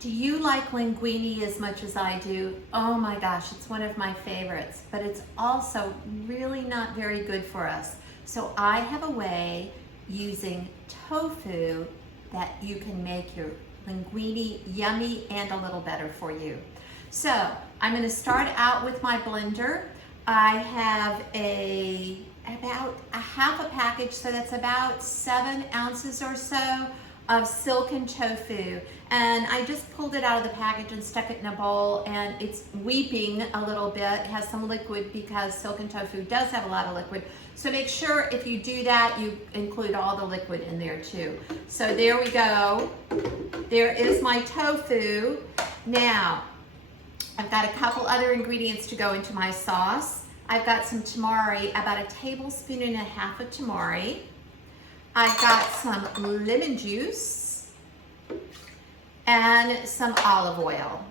Do you like linguine as much as I do? Oh my gosh, it's one of my favorites, but it's also really not very good for us. So I have a way using tofu that you can make your linguine yummy and a little better for you. So I'm going to start out with my blender. I have about a half a package, so that's about 7 ounces or so of silken tofu, and I just pulled it out of the package and stuck it in a bowl, and it's weeping a little bit. It has some liquid because silken tofu does have a lot of liquid, so make sure if you do that you include all the liquid in there too. So there we go. There is my tofu. Now I've got a couple other ingredients to go into my sauce. I've got some tamari, about 1.5 tablespoons of tamari. I've got some lemon juice and some olive oil.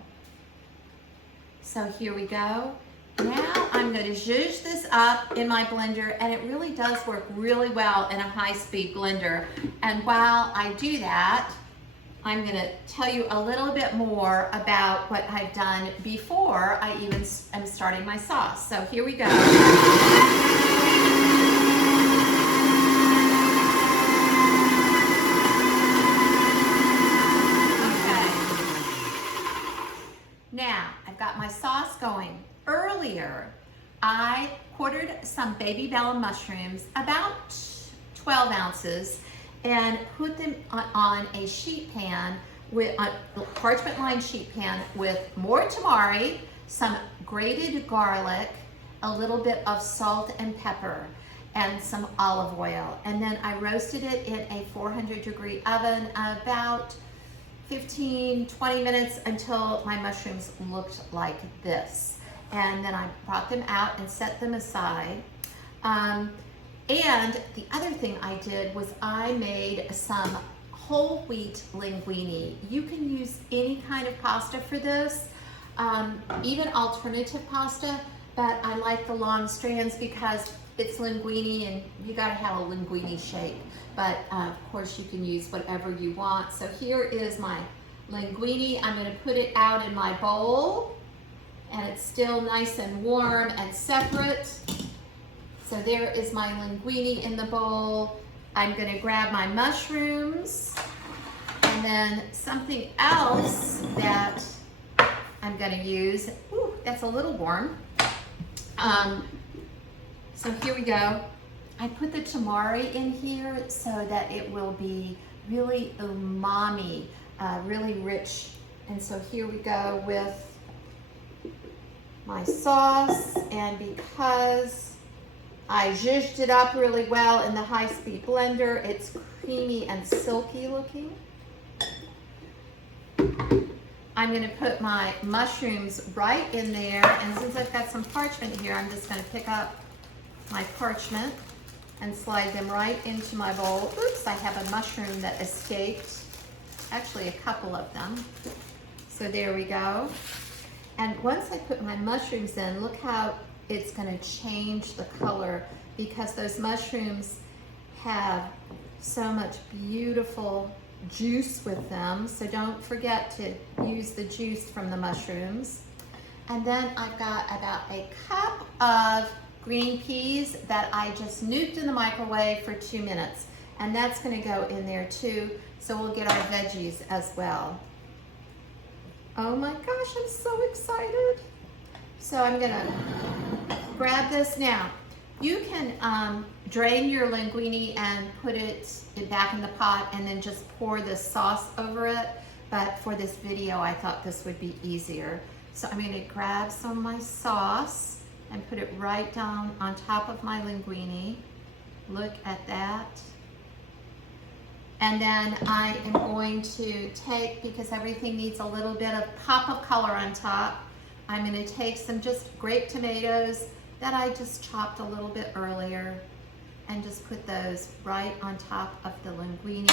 So here we go. Now I'm going to zhuzh this up in my blender, and it really does work really well in a high-speed blender. And while I do that, I'm going to tell you a little bit more about what I've done before I even am starting my sauce. So here we go. Now, I've got my sauce going. Earlier, I quartered some baby bella mushrooms, about 12 ounces, and put them on a sheet pan, with a parchment lined sheet pan with more tamari, some grated garlic, a little bit of salt and pepper, and some olive oil. And then I roasted it in a 400-degree oven about 15-20 minutes until my mushrooms looked like this. And then I brought them out and set them aside. And the other thing I did was I made some whole wheat linguine. You can use any kind of pasta for this, even alternative pasta, but I like the long strands because it's linguine and you gotta have a linguine shape. But of course you can use whatever you want. So here is my linguine. I'm gonna put it out in my bowl, and it's still nice and warm and separate. So there is my linguine in the bowl. I'm gonna grab my mushrooms, and then something else that I'm gonna use. Ooh, that's a little warm. So here we go. I put the tamari in here so that it will be really umami, really rich. And so here we go with my sauce, and because I zhuzhed it up really well in the high-speed blender, it's creamy and silky looking. I'm gonna put my mushrooms right in there, and since I've got some parchment here, I'm just gonna pick up my parchment and slide them right into my bowl. Oops, I have a mushroom that escaped. Actually, a couple of them. So there we go. And once I put my mushrooms in, look how it's gonna change the color, because those mushrooms have so much beautiful juice with them. So don't forget to use the juice from the mushrooms. And then I've got about a cup of green peas that I just nuked in the microwave for 2 minutes. And that's gonna go in there too, so we'll get our veggies as well. Oh my gosh, I'm so excited. So I'm gonna grab this now. You can drain your linguine and put it back in the pot and then just pour this sauce over it. But for this video, I thought this would be easier. So I'm gonna grab some of my sauce and put it right down on top of my linguine. Look at that. And then I am going to take, because everything needs a little bit of pop of color on top, I'm gonna take some just grape tomatoes that I just chopped a little bit earlier and just put those right on top of the linguine.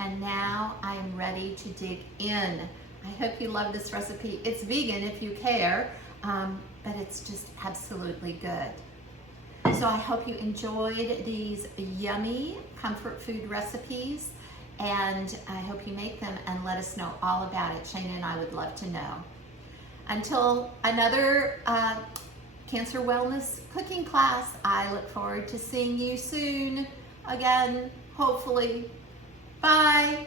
And now I am ready to dig in. I hope you love this recipe. It's vegan if you care, but it's just absolutely good. So I hope you enjoyed these yummy comfort food recipes, and I hope you make them and let us know all about it. Shayna and I would love to know. Until another cancer wellness cooking class, I look forward to seeing you soon again, hopefully. Bye.